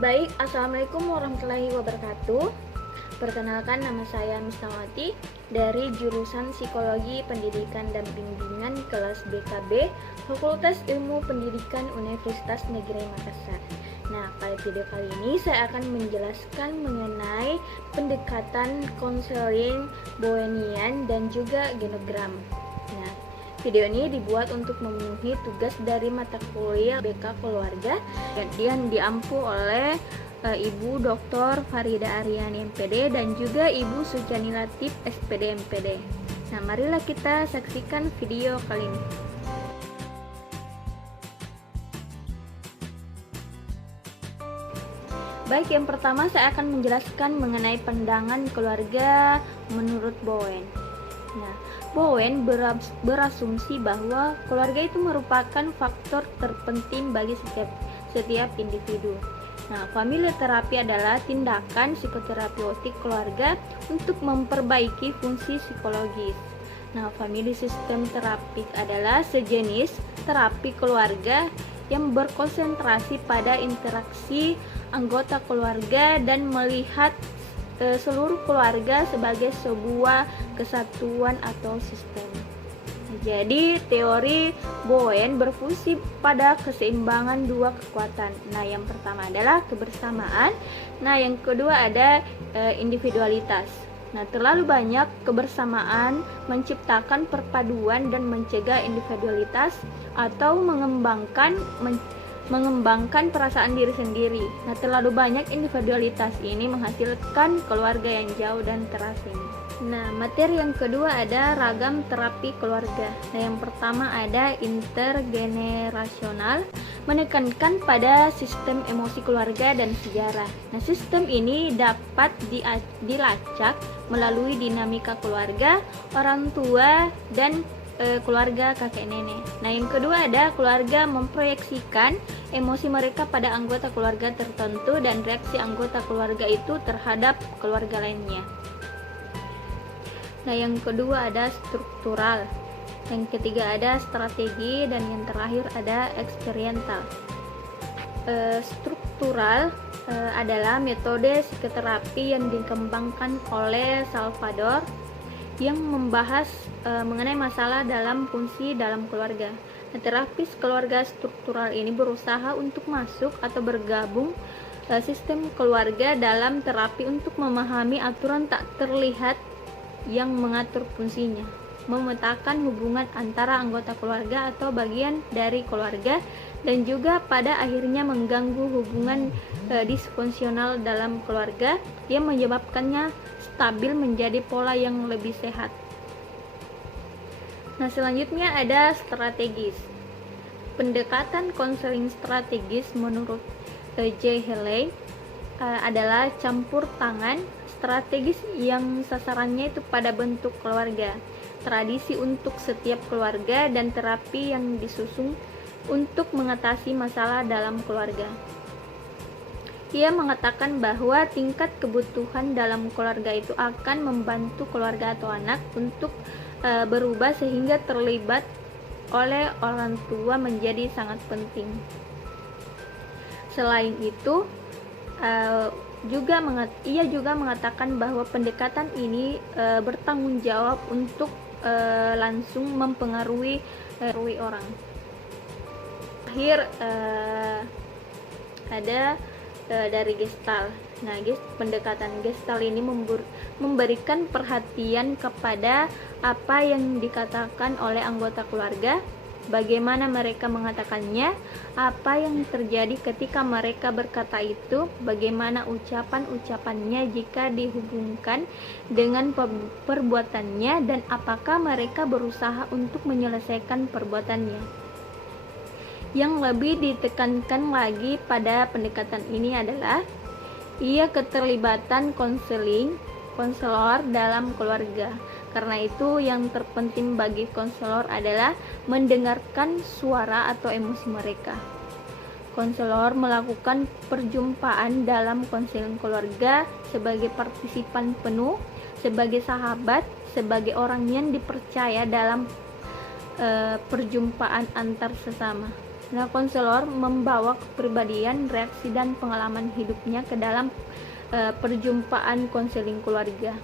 Baik, Assalamualaikum warahmatullahi wabarakatuh. Perkenalkan, nama saya Misnawati dari jurusan Psikologi Pendidikan dan Bimbingan kelas BKB Fakultas Ilmu Pendidikan Universitas Negeri Makassar. Nah, pada video kali ini saya akan menjelaskan mengenai pendekatan konseling Bowenian dan juga genogram. Nah, video ini dibuat untuk memenuhi tugas dari mata kuliah BK Keluarga yang diampu oleh Ibu Dr. Farida Aryani MPD dan juga Ibu Sujani Latif SPD MPD. Nah, marilah kita saksikan video kali ini. Baik, yang pertama saya akan menjelaskan mengenai pandangan keluarga menurut Bowen. Nah, Bowen berasumsi bahwa keluarga itu merupakan faktor terpenting bagi setiap individu. Nah, family terapi adalah tindakan psikoterapeutik keluarga untuk memperbaiki fungsi psikologis. Nah, family system terapik adalah sejenis terapi keluarga yang berkonsentrasi pada interaksi anggota keluarga dan melihat seluruh keluarga sebagai sebuah kesatuan atau sistem. Jadi teori Bowen berfungsi pada keseimbangan dua kekuatan. Nah, yang pertama adalah kebersamaan. Nah, yang kedua ada individualitas. Nah, terlalu banyak kebersamaan menciptakan perpaduan dan mencegah individualitas atau mengembangkan perasaan diri sendiri. Nah, terlalu banyak individualitas ini menghasilkan keluarga yang jauh dan terasing. Nah, materi yang kedua ada ragam terapi keluarga. Nah, yang pertama ada intergenerasional, menekankan pada sistem emosi keluarga dan sejarah. Nah, sistem ini dapat dilacak melalui dinamika keluarga, orang tua, dan keluarga kakek nenek. Nah, yang kedua ada keluarga memproyeksikan emosi mereka pada anggota keluarga tertentu dan reaksi anggota keluarga itu terhadap keluarga lainnya. Nah, yang kedua ada struktural, yang ketiga ada strategi, dan yang terakhir ada eksperiental. Struktural adalah metode psikoterapi yang dikembangkan oleh Salvador yang membahas mengenai masalah dalam fungsi dalam keluarga. Nah, terapis keluarga struktural ini berusaha untuk masuk atau bergabung sistem keluarga dalam terapi untuk memahami aturan tak terlihat yang mengatur fungsinya, memetakan hubungan antara anggota keluarga atau bagian dari keluarga, dan juga pada akhirnya mengganggu hubungan disfungsional dalam keluarga yang menyebabkannya stabil menjadi pola yang lebih sehat. Nah, selanjutnya ada strategis. Pendekatan konseling strategis menurut J. Haley adalah campur tangan strategis yang sasarannya itu pada bentuk keluarga, tradisi untuk setiap keluarga, dan terapi yang disusun untuk mengatasi masalah dalam keluarga. Ia mengatakan bahwa tingkat kebutuhan dalam keluarga itu akan membantu keluarga atau anak untuk berubah sehingga terlibat oleh orang tua menjadi sangat penting. Selain itu, ia juga mengatakan bahwa pendekatan ini bertanggung jawab untuk langsung mempengaruhi orang. Akhir ada dari Gestalt. Nah, pendekatan Gestalt ini memberikan perhatian kepada apa yang dikatakan oleh anggota keluarga, bagaimana mereka mengatakannya, apa yang terjadi ketika mereka berkata itu, bagaimana ucapan-ucapannya jika dihubungkan dengan perbuatannya, dan apakah mereka berusaha untuk menyelesaikan perbuatannya. Yang lebih ditekankan lagi pada pendekatan ini adalah keterlibatan konselor dalam keluarga. Karena itu yang terpenting bagi konselor adalah mendengarkan suara atau emosi mereka. Konselor melakukan perjumpaan dalam konseling keluarga sebagai partisipan penuh, sebagai sahabat, sebagai orang yang dipercaya dalam perjumpaan antar sesama. Nah, konselor membawa kepribadian, reaksi, dan pengalaman hidupnya ke dalam perjumpaan konseling keluarga.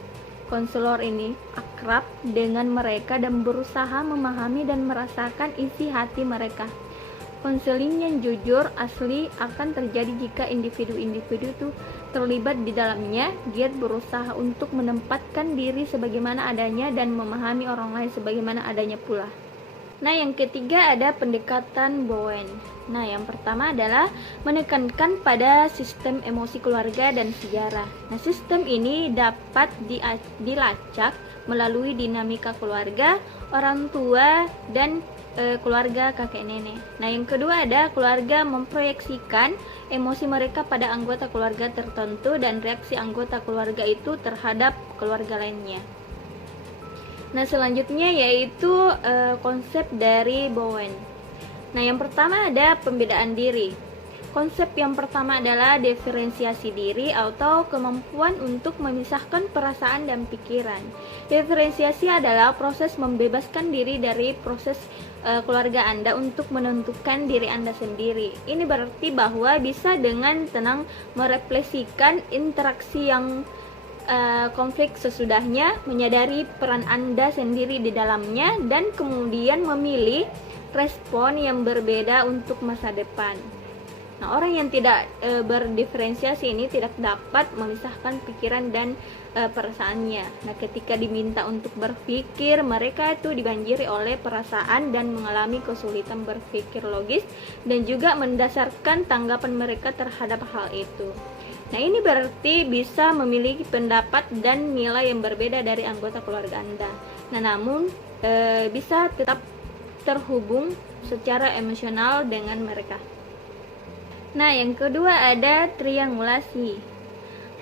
Konselor ini akrab dengan mereka dan berusaha memahami dan merasakan isi hati mereka. Konseling yang jujur asli akan terjadi jika individu-individu itu terlibat di dalamnya, giat berusaha untuk menempatkan diri sebagaimana adanya dan memahami orang lain sebagaimana adanya pula. Nah, yang ketiga ada pendekatan Bowen. Nah, yang pertama adalah menekankan pada sistem emosi keluarga dan sejarah. Nah, sistem ini dapat dilacak melalui dinamika keluarga, orang tua, dan keluarga kakek nenek. Nah, yang kedua ada keluarga memproyeksikan emosi mereka pada anggota keluarga tertentu dan reaksi anggota keluarga itu terhadap keluarga lainnya. Nah, selanjutnya yaitu konsep dari Bowen. Nah, yang pertama ada pembedaan diri. Konsep yang pertama adalah diferensiasi diri atau kemampuan untuk memisahkan perasaan dan pikiran. Diferensiasi adalah proses membebaskan diri dari proses keluarga Anda untuk menentukan diri Anda sendiri. Ini berarti bahwa bisa dengan tenang merefleksikan interaksi yang konflik sesudahnya, menyadari peran Anda sendiri di dalamnya, dan kemudian memilih respon yang berbeda untuk masa depan. Nah, orang yang tidak berdiferensiasi ini tidak dapat memisahkan pikiran dan perasaannya. Nah, ketika diminta untuk berpikir, mereka itu dibanjiri oleh perasaan dan mengalami kesulitan berpikir logis dan juga mendasarkan tanggapan mereka terhadap hal itu. Nah, ini berarti bisa memiliki pendapat dan nilai yang berbeda dari anggota keluarga Anda. Nah, namun bisa tetap terhubung secara emosional dengan mereka. Nah, yang kedua ada triangulasi.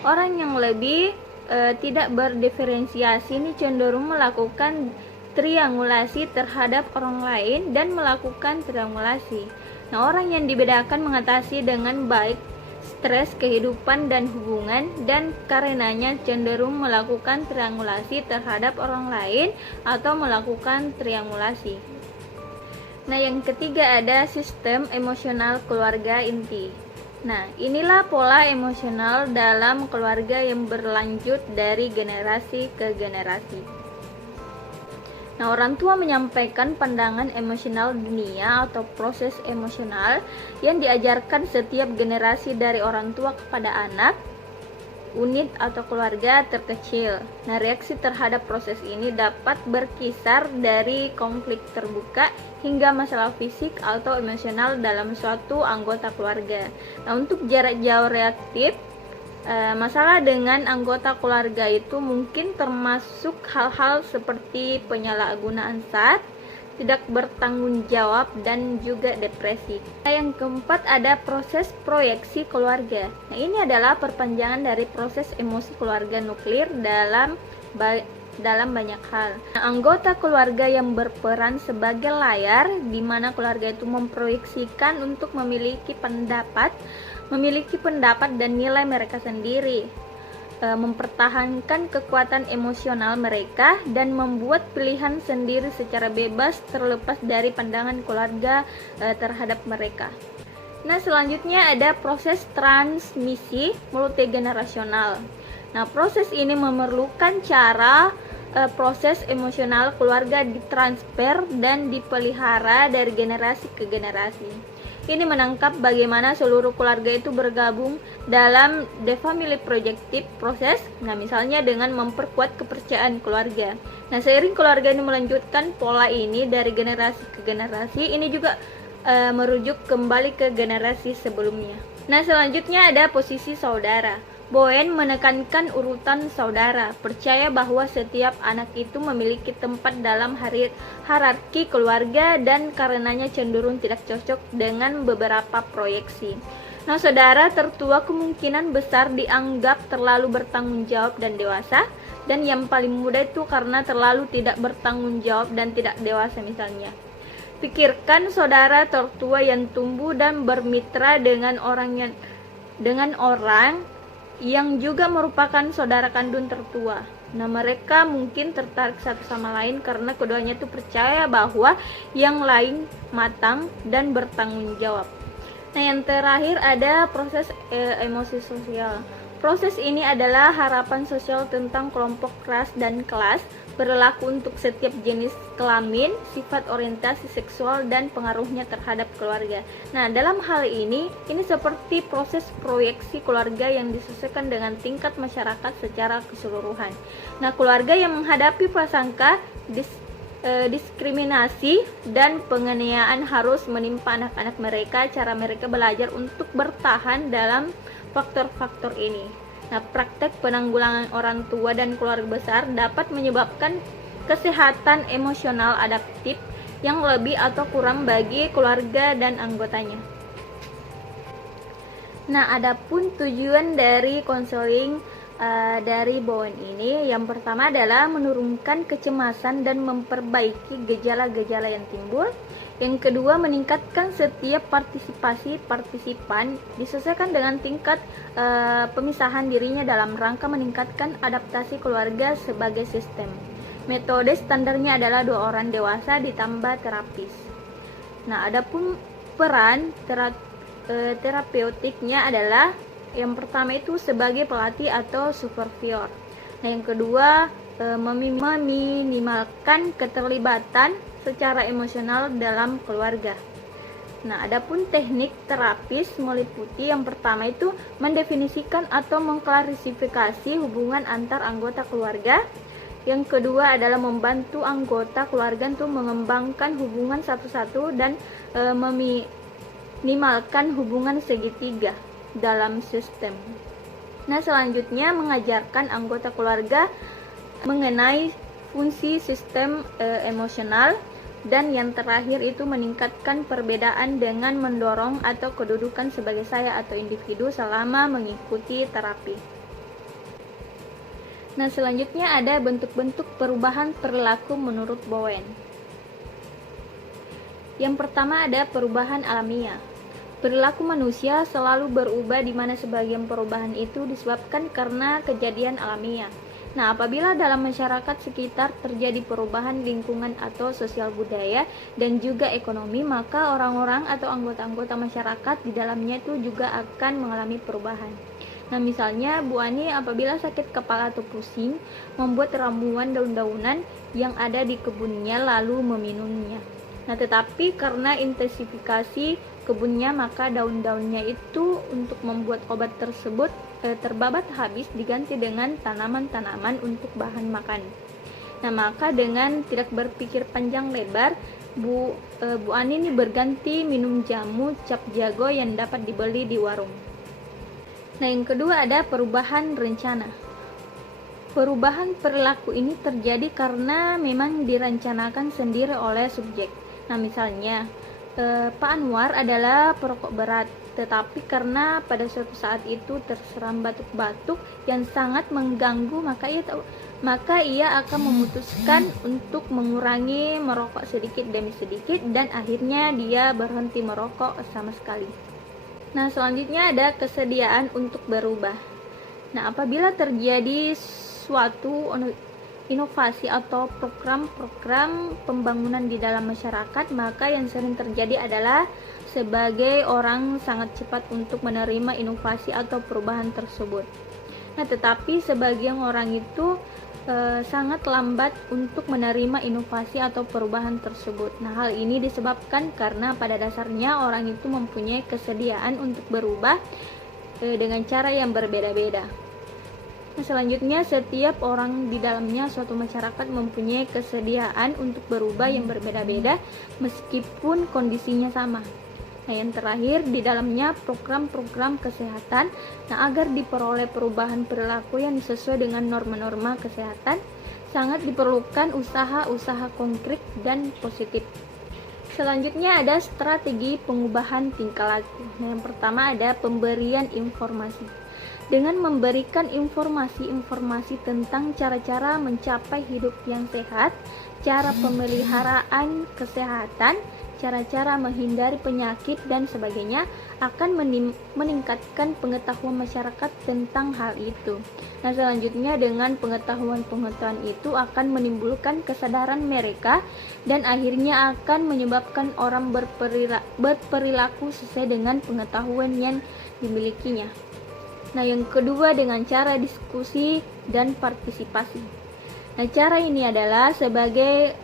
Orang yang lebih tidak berdiferensiasi ini cenderung melakukan triangulasi terhadap orang lain dan melakukan triangulasi. Nah, orang yang dibedakan mengatasi dengan baik stres kehidupan dan hubungan, dan karenanya cenderung melakukan triangulasi terhadap orang lain atau melakukan triangulasi. Nah, yang ketiga ada sistem emosional keluarga inti. Nah, inilah pola emosional dalam keluarga yang berlanjut dari generasi ke generasi. Nah, orang tua menyampaikan pandangan emosional dunia atau proses emosional yang diajarkan setiap generasi dari orang tua kepada anak, unit atau keluarga terkecil. Nah, reaksi terhadap proses ini dapat berkisar dari konflik terbuka hingga masalah fisik atau emosional dalam suatu anggota keluarga. Nah, untuk jarak jauh reaktif, masalah dengan anggota keluarga itu mungkin termasuk hal-hal seperti penyalahgunaan saat, tidak bertanggung jawab, dan juga depresi. Nah, yang keempat ada proses proyeksi keluarga. Nah, ini adalah perpanjangan dari proses emosi keluarga nuklir dalam banyak hal. Nah, anggota keluarga yang berperan sebagai layar di mana keluarga itu memproyeksikan untuk memiliki pendapat dan nilai mereka sendiri, mempertahankan kekuatan emosional mereka dan membuat pilihan sendiri secara bebas terlepas dari pandangan keluarga terhadap mereka. Nah, selanjutnya ada proses transmisi multigenerasional. Nah, proses ini memerlukan cara proses emosional keluarga ditransfer dan dipelihara dari generasi ke generasi. Ini menangkap bagaimana seluruh keluarga itu bergabung dalam the family projective process. Nah, misalnya dengan memperkuat kepercayaan keluarga. Nah, seiring keluarga ini melanjutkan pola ini dari generasi ke generasi, ini juga merujuk kembali ke generasi sebelumnya. Nah, selanjutnya ada posisi saudara. Bowen menekankan urutan saudara, percaya bahwa setiap anak itu memiliki tempat dalam hierarki keluarga dan karenanya cenderung tidak cocok dengan beberapa proyeksi. Nah, saudara tertua kemungkinan besar dianggap terlalu bertanggung jawab dan dewasa, dan yang paling muda itu karena terlalu tidak bertanggung jawab dan tidak dewasa misalnya. Pikirkan saudara tertua yang tumbuh dan bermitra dengan orang yang juga merupakan saudara kandung tertua. Nah, mereka mungkin tertarik satu sama lain karena keduanya tuh percaya bahwa yang lain matang dan bertanggung jawab. Nah, yang terakhir ada proses emosi sosial. Proses ini adalah harapan sosial tentang kelompok ras dan kelas, berlaku untuk setiap jenis kelamin, sifat orientasi seksual, dan pengaruhnya terhadap keluarga. Nah, dalam hal ini seperti proses proyeksi keluarga yang disesuaikan dengan tingkat masyarakat secara keseluruhan. Nah, keluarga yang menghadapi prasangka, diskriminasi, dan penganiayaan harus menimpa anak-anak mereka. Cara mereka belajar untuk bertahan dalam faktor-faktor ini. Nah, praktek penanggulangan orang tua dan keluarga besar dapat menyebabkan kesehatan emosional adaptif yang lebih atau kurang bagi keluarga dan anggotanya. Nah, adapun tujuan dari konseling dari Bowen ini, yang pertama adalah menurunkan kecemasan dan memperbaiki gejala-gejala yang timbul. Yang kedua, meningkatkan setiap partisipasi partisipan disesuaikan dengan tingkat pemisahan dirinya dalam rangka meningkatkan adaptasi keluarga sebagai sistem. Metode standarnya adalah 2 orang dewasa ditambah terapis. Nah, adapun peran terapeutiknya adalah yang pertama itu sebagai pelatih atau supervisor. Nah, yang kedua, meminimalkan keterlibatan secara emosional dalam keluarga. Nah, adapun teknik terapis meliputi yang pertama itu mendefinisikan atau mengklarifikasi hubungan antar anggota keluarga. Yang kedua adalah membantu anggota keluarga untuk mengembangkan hubungan satu-satu dan meminimalkan hubungan segitiga dalam sistem. Nah, selanjutnya mengajarkan anggota keluarga mengenai fungsi sistem emosional. Dan yang terakhir itu meningkatkan perbedaan dengan mendorong atau kedudukan sebagai saya atau individu selama mengikuti terapi. Nah, selanjutnya ada bentuk-bentuk perubahan perilaku menurut Bowen. Yang pertama ada perubahan alamiah. Perilaku manusia selalu berubah, di mana sebagian perubahan itu disebabkan karena kejadian alamiah. Nah, apabila dalam masyarakat sekitar terjadi perubahan lingkungan atau sosial budaya dan juga ekonomi, maka orang-orang atau anggota-anggota masyarakat di dalamnya itu juga akan mengalami perubahan. Nah, misalnya Bu Ani apabila sakit kepala atau pusing, membuat ramuan daun-daunan yang ada di kebunnya lalu meminumnya. Nah, tetapi karena intensifikasi kebunnya, maka daun-daunnya itu untuk membuat obat tersebut terbabat habis, diganti dengan tanaman-tanaman untuk bahan makan. Nah, maka dengan tidak berpikir panjang lebar, Bu Ani ini berganti minum jamu cap jago yang dapat dibeli di warung. Nah, yang kedua ada perubahan rencana. Perubahan perilaku ini terjadi karena memang direncanakan sendiri oleh subjek. Nah, misalnya Pak Anwar adalah perokok berat, tetapi karena pada suatu saat itu terserang batuk-batuk yang sangat mengganggu, maka ia akan memutuskan untuk mengurangi merokok sedikit demi sedikit, dan akhirnya dia berhenti merokok sama sekali. Nah, selanjutnya ada kesediaan untuk berubah. Nah, apabila terjadi suatu inovasi atau program-program pembangunan di dalam masyarakat, maka yang sering terjadi adalah sebagai orang sangat cepat untuk menerima inovasi atau perubahan tersebut. Nah, tetapi sebagian orang itu sangat lambat untuk menerima inovasi atau perubahan tersebut. Nah, hal ini disebabkan karena pada dasarnya orang itu mempunyai kesediaan untuk berubah dengan cara yang berbeda-beda. Nah, selanjutnya setiap orang di dalamnya suatu masyarakat mempunyai kesediaan untuk berubah yang berbeda-beda meskipun kondisinya sama. Nah, yang terakhir di dalamnya program-program kesehatan. Nah, agar diperoleh perubahan perilaku yang sesuai dengan norma-norma kesehatan, sangat diperlukan usaha-usaha konkret dan positif. Selanjutnya ada strategi pengubahan tingkah laku. Nah, yang pertama ada pemberian informasi. Dengan memberikan informasi-informasi tentang cara-cara mencapai hidup yang sehat, cara pemeliharaan kesehatan, cara-cara menghindari penyakit dan sebagainya, akan meningkatkan pengetahuan masyarakat tentang hal itu. Nah, selanjutnya dengan pengetahuan-pengetahuan itu akan menimbulkan kesadaran mereka dan akhirnya akan menyebabkan orang berperilaku sesuai dengan pengetahuan yang dimilikinya. Nah, yang kedua dengan cara diskusi dan partisipasi. Nah, cara ini adalah sebagai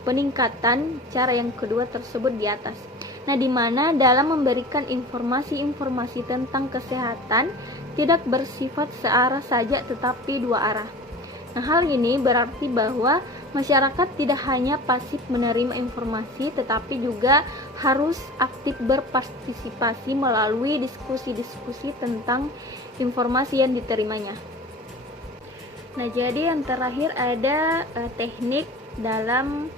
peningkatan cara yang kedua tersebut di atas. Nah, di mana dalam memberikan informasi-informasi tentang kesehatan tidak bersifat searah saja tetapi dua arah. Nah, hal ini berarti bahwa masyarakat tidak hanya pasif menerima informasi tetapi juga harus aktif berpartisipasi melalui diskusi-diskusi tentang informasi yang diterimanya. Nah, jadi yang terakhir ada teknik dalam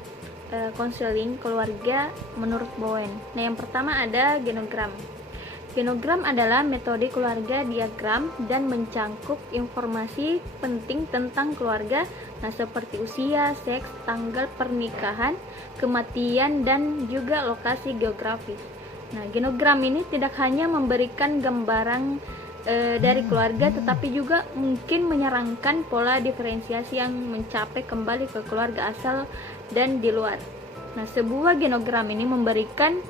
konseling keluarga menurut Bowen. Nah, yang pertama ada genogram. Genogram adalah metode keluarga diagram dan mencangkup informasi penting tentang keluarga, nah seperti usia, seks, tanggal pernikahan, kematian, dan juga lokasi geografis. Nah, genogram ini tidak hanya memberikan gambaran dari keluarga, tetapi juga mungkin menyarankan pola diferensiasi yang mencapai kembali ke keluarga asal dan di luar. Nah, sebuah genogram ini memberikan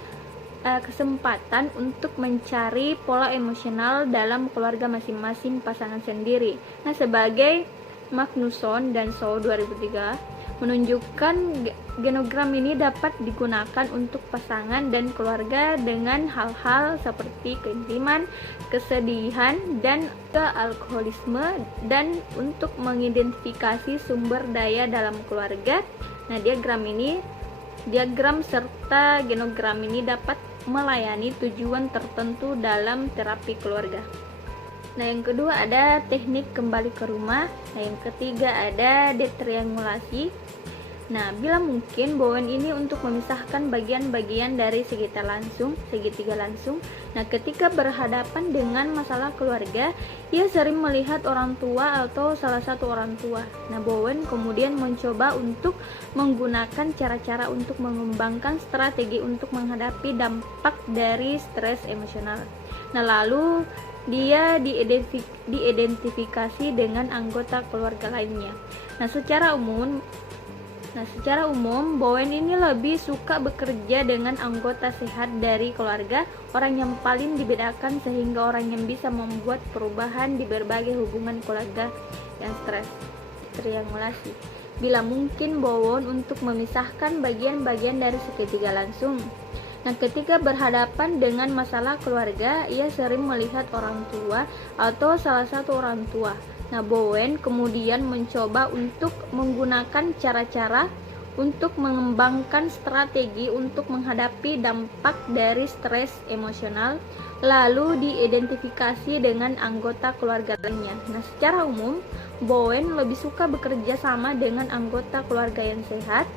kesempatan untuk mencari pola emosional dalam keluarga masing-masing pasangan sendiri. Nah, sebagai Magnusson dan Shaw 2003 menunjukkan genogram ini dapat digunakan untuk pasangan dan keluarga dengan hal-hal seperti keintiman, kesedihan, dan alkoholisme, dan untuk mengidentifikasi sumber daya dalam keluarga. Nah, diagram serta genogram ini dapat melayani tujuan tertentu dalam terapi keluarga. Nah, yang kedua ada teknik kembali ke rumah. Nah, yang ketiga ada detriangulasi. Nah, bila mungkin Bowen ini untuk memisahkan bagian-bagian dari segitiga langsung. Nah, ketika berhadapan dengan masalah keluarga, ia sering melihat orang tua atau salah satu orang tua. Nah, Bowen kemudian mencoba untuk menggunakan cara-cara untuk mengembangkan strategi untuk menghadapi dampak dari stres emosional. Nah, lalu dia diidentifikasi dengan anggota keluarga lainnya. Nah, secara umum Bowen ini lebih suka bekerja dengan anggota sehat dari keluarga, orang yang paling dibedakan sehingga orang yang bisa membuat perubahan di berbagai hubungan keluarga yang stres. Triangulasi. Bila mungkin Bowen untuk memisahkan bagian-bagian dari segitiga langsung. Nah, ketika berhadapan dengan masalah keluarga, ia sering melihat orang tua atau salah satu orang tua. Nah, Bowen kemudian mencoba untuk menggunakan cara-cara untuk mengembangkan strategi untuk menghadapi dampak dari stres emosional, lalu diidentifikasi dengan anggota keluarga lainnya. Nah, secara umum, Bowen lebih suka bekerja sama dengan anggota keluarga yang sehat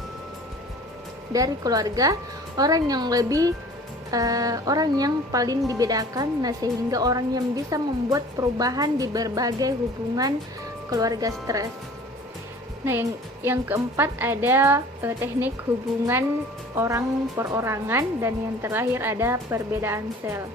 dari keluarga, orang yang paling dibedakan, nah sehingga orang yang bisa membuat perubahan di berbagai hubungan keluarga stres. Nah, yang keempat ada teknik hubungan orang perorangan, dan yang terakhir ada perbedaan sel.